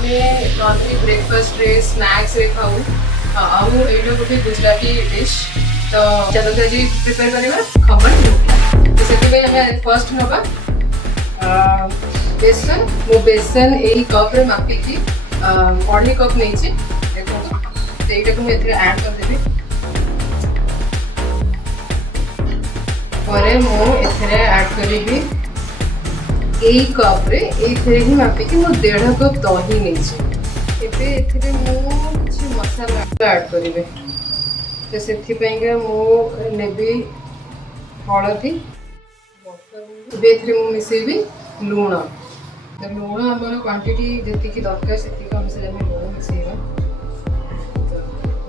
Normally breakfast रे snacks रे खाऊ आउ एटा गोटे गुजराती डिश तो चलो आज प्रिपेयर करबा खमन ढोकला। तो से हमें फर्स्ट नबा बेसन मो बेसन यही कप रे मापी की 2.5 कप नहीं छी देखो तो एटा को मैं एथरे ऐड कर देबी परे मो एथरे ऐड करबी यही कप रे एथरे ही मापी की मो 1.5 कप दही नहीं छी एबे एथरे मो कुछ मसाला ऐड करबे तो सेथि पेंगा मो नेबी हळदी एबे एथरे मो मिसेबी लूण तो लूण हमर क्वांटिटी जति की दरकार सेति को हमसे हम लूण मिसेबा तो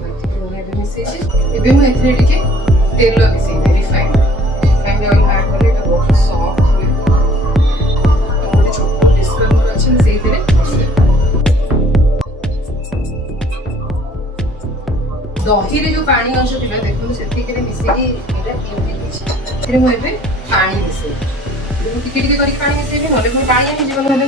बाकी लूण एबे मिसेबी एबे मो एथरे टिके तेल मिसेबी रिफाइंड ऑयल ऐड करले तो बहुत सॉफ्ट दही रे जो पानी अंश थिला देखो सेति के मिसे की एटा केमती दिछि फिर मो एबे पानी मिसे तो टिके टिके करी पानी मिसे नले मो पानी आनी जीवन नले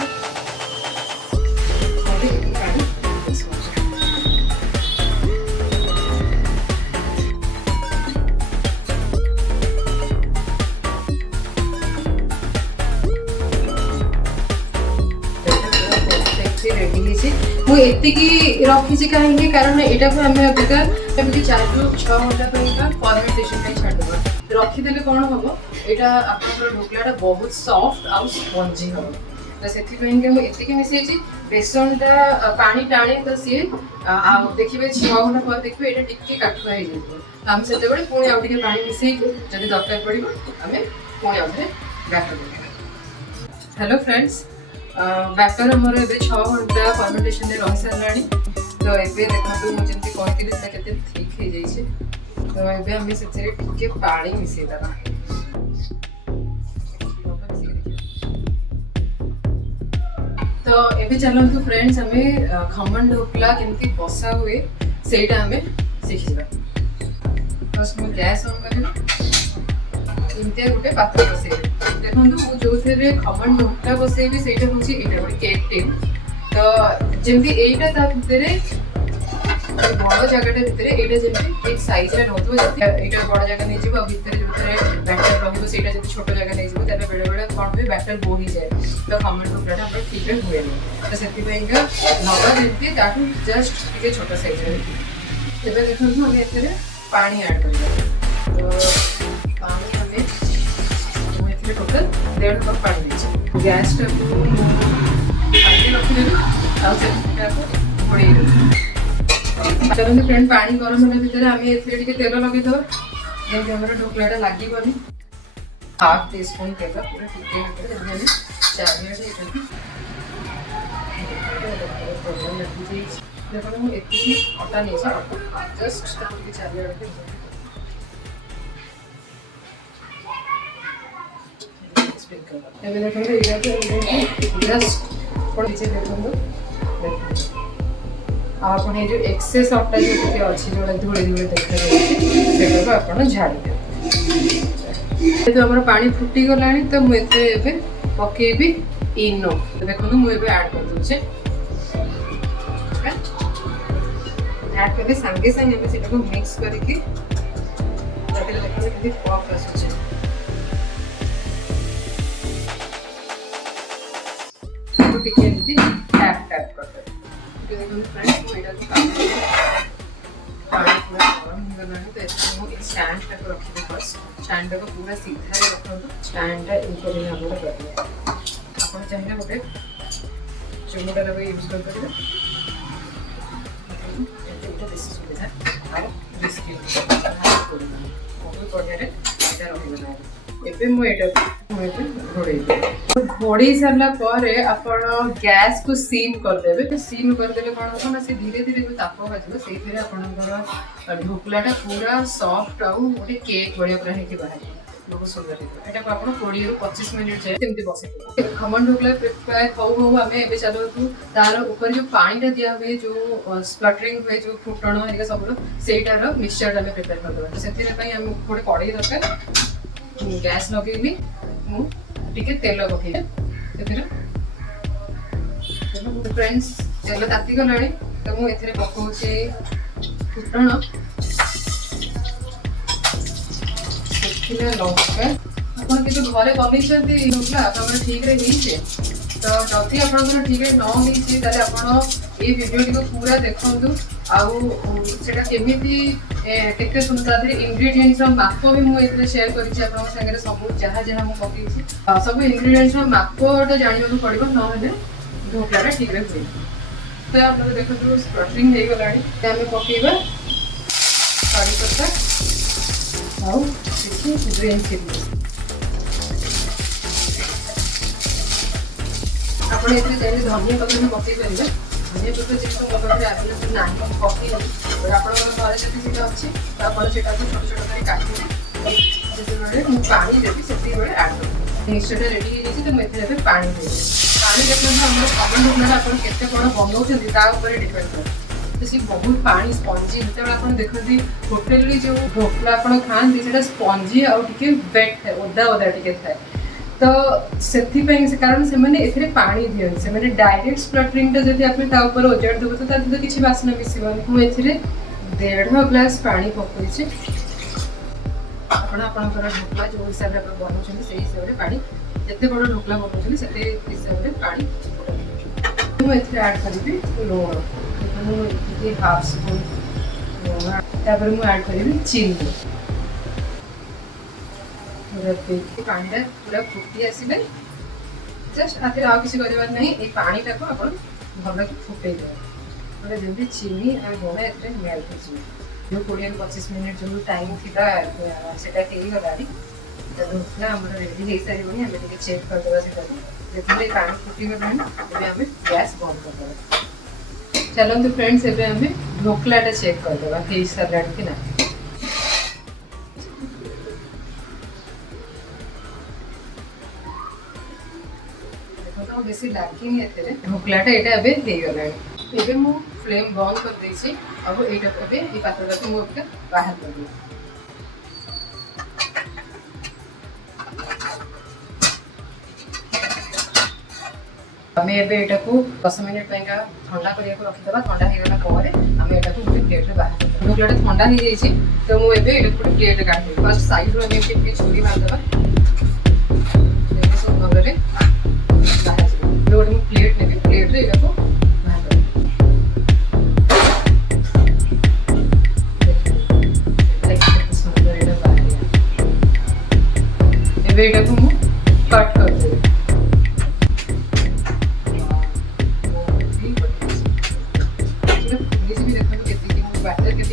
मु एतिकी रखी छी काहे कारण एटा को हमें अबिका एमती 4 ରୁ 6 घंटा तक फर्मेंटेशन पे छाड़ देबा रखी देले कोन होबो एटा आपन ढोकलाटा बहुत सॉफ्ट आउ स्पंजी हो तो सेति पइन के मु एतिकी मिसे छी बेसनटा पानी टाणी तो सी आ देखिबे 6 घंटा पर देखिबे एटा टिक्के काठुआ हे जेबो हम सेते बडे पुणी आउ टिके पानी मिसे जदी दरकार पड़िबो हमें पुणी आउ थे बैटर देबा। हेलो फ्रेंड्स बैटर हमर एबे 6 घंटा फर्मेंटेशन रे रह सारलानी तो एबे देखतो मु जंती कहतिली से केते ठीक हे जाई छै तो एबे हम सेते टिके पानी मिसे दबा तो एबे चलंतु फ्रेंड्स हमें खमन ढोकला केमती बसा हुए सेटा हमें सीखि जबा। फर्स्ट मु गैस ऑन करबी इनते गुटे पात्र बसे देखंतु मु जो थे खमन ढोकला बसे भी सेटा होची एटा गोटे केक टिन तो जेमती एटा ता भितरे बड़ जगह भितरे एटा जेमती एक साइज रे रहतो जति एटा बड़ जगह नै जीव भितरे जो थे बैटर रहबो सेटा जति छोट जगह नै जीव तबे बेडे बेडे कोन भी बैटर बोही जाए तो खमन ढोकलाटा अपन ठीक रे हुए तो सेति पेंगा नवा जेमती ताकू जस्ट टिके छोट साइज रे एबे देखंतु हम एतरे पानी ऐड करबा तो पानी हमें टोटल 1.5 कप पानी दीजिए गैस टाइम रखिदेवी चलो फ्रेंड पानी गरम होने भितर आम ए तेल लगे जमी आम ढोकलाटा लगे हाफ टी स्पून तेल पूरा ठीक चारिटे देखो मुझे अटा नहीं जस्ट चारिटे एबे देखंगे एटा के जस्ट पड़ पीछे देखंगे आपण ए जो एक्सेस अटा जो के अछि जोडा धुळे धुळे देखा जाय सेटा को आपण झाड़ी दे तो हमर पानी फुटी गलानी तो मु एते एबे पकेबी इनो देखंगे मु एबे ऐड कर दउ छे ऐड करके संगे संगे एबे सेटा को मिक्स करके ताकि देखंगे कि पफ आसुचे टिके एमती टैप टैप करते तो देखो फ्रेंड्स मु एटा को काम पानी पूरा गरम हो गलानी तो एसे मु स्टैंड टाको रखिबे फर्स्ट स्टैंड टाको पूरा सीधा रे रखंतु स्टैंड टा ऊपर ही हमर करबे आपण चाहिए गोटे चुमुटा लगे यूज कर करबे एटा बेसी सुविधा आ रिस्की बहुत बढ़िया रे एटा रहिबे ना एबे मु एटा घोड़ी सारा पर आपण गैस को सीम कर देबे तो सीम कर देले कोन हो ना से धीरे धीरे जो ताप भाजबो सेई फेरे आपनकर ढोकलाटा पूरा सॉफ्ट आउ गोटे केक बढ़िया पूरा है कि बाहर लोग सुंदर है एटा को आपण 20 ରୁ 25 मिनिट जाय सेमती बसे खमन ढोकला प्राय खाऊ खाऊ हमें एबे चलो तू तार ऊपर जो पानीटा दिया हुए जो स्प्लटरिंग हुए जो फुटण है सब सेटार मिक्सचर हमें प्रिपेयर कर देबा तो सेति रे पई हम गोटे कढ़ाई दरकार गैस लगेली टिके तेल पकई फ्रेंड्स तेल ताती गलाणी तो मुझे पकाऊे फुटण शुखिला लंका आप घरे बन ढोकला आप ठीक है तो जदि आप ठीक है न आप ये वीडियो टी पूरा देखु आटा केमी केते सुंदर इंग्रेडिएंट्स माप भी मुझे शेयर करी सब जहाँ जहाँ मुझे पकई सब इंग्रेडिएंट्स मापटा जानवा पड़ो ना ढोकला ठीक है हुए तो आप देखो स्प्लटरिंग हो गला आम पकईवा कड़ी पत्ता आउ ग्रीन चिली आप चाहिए धनिया पत्र भी पकई पारे धनिया पत्र जिन मो पाखे आवेलेबल ना पकई आप घरे जब अच्छी तो आप छोट छोट कर काटे मुझे पानी देवी से आड कर मिक्सचर रेडी हो तो मुझे पानी देवी पानी देखते आम खमन ढोकला आप केते कौन बनाऊँ डिपेंड करे तो सी बहुत पानी स्पंजी जो आप देखते होटेल जो ढोकला आप खाते स्पंजी आउ टे वेट थाए ओदा ओदा टे थाए तो से कारण से पानी दिखते से डायरेक्ट स्प्लटरिंग जब आप ओजाड़ देव तो तो किसी बासना मिसबनी मुझे 1.5 ग्लास पानी पकई आपणकर ढोकला जो हिसाब से आप बनाऊँ से हिसाब से पानी जिते बड़ ढोकला बनाऊँ से हिसाब से पानी मुझे आड करी लुण हाफ स्पून लुण मुझे आड करी चीनी पानी पूरा फुटी आसले जस्ट आते आ किसी कर नहीं पानी टाक आप भल कि फुटे देवे जमी चीनी और लुण ए मेल्ट हो 20-25 मिनट जो टाइम था से गला तो ढोकला आम रेडी हो सारे आम चेक करदे जो पानी फुटी गला आम गैस बंद करदे चलते फ्रेंड्स एवं आम ढोकलाटा चेक करदे हो सारा कि ना बेसी लागिनी एते ढोकलाटा यहाँ हो गला मु फ्लेम बंद कर देछि अब ये पात्रटा को मुझे बाहर कर दी आम एटा को 10 मिनट ठंडा करने रखीदा ठंडा हो गला आम यहाँ को गोटे प्लेट में बाहर कर ढोकलाटा ठंडा हो जाए तो मुझे गोटे प्लेट काटि फर्स्ट साइड रू आम छुरी मारदेवा सब भल बाहर गोटे प्लेट ने प्लेट रे यहाँ को बेटा को मु कट कर दे बैटर के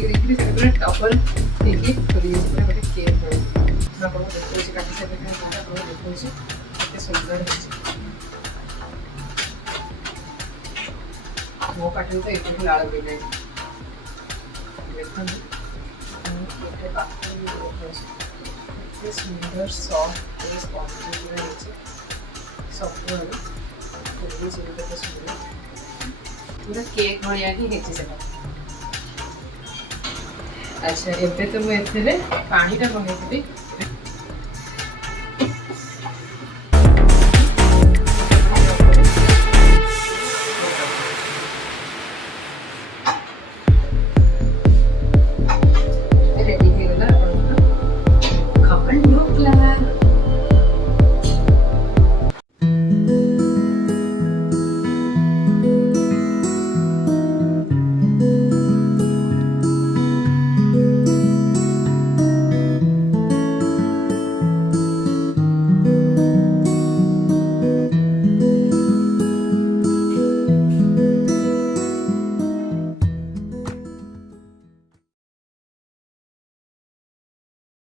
डबल देखिए गोटे केक देखिए काटी सारे देखिए सुंदर मो पाटे तो ये लाल गई सुंदर सॉफ्ट सब पूरा केक भाया ही है अच्छा एबे तो मुझे पानी टा मंगेली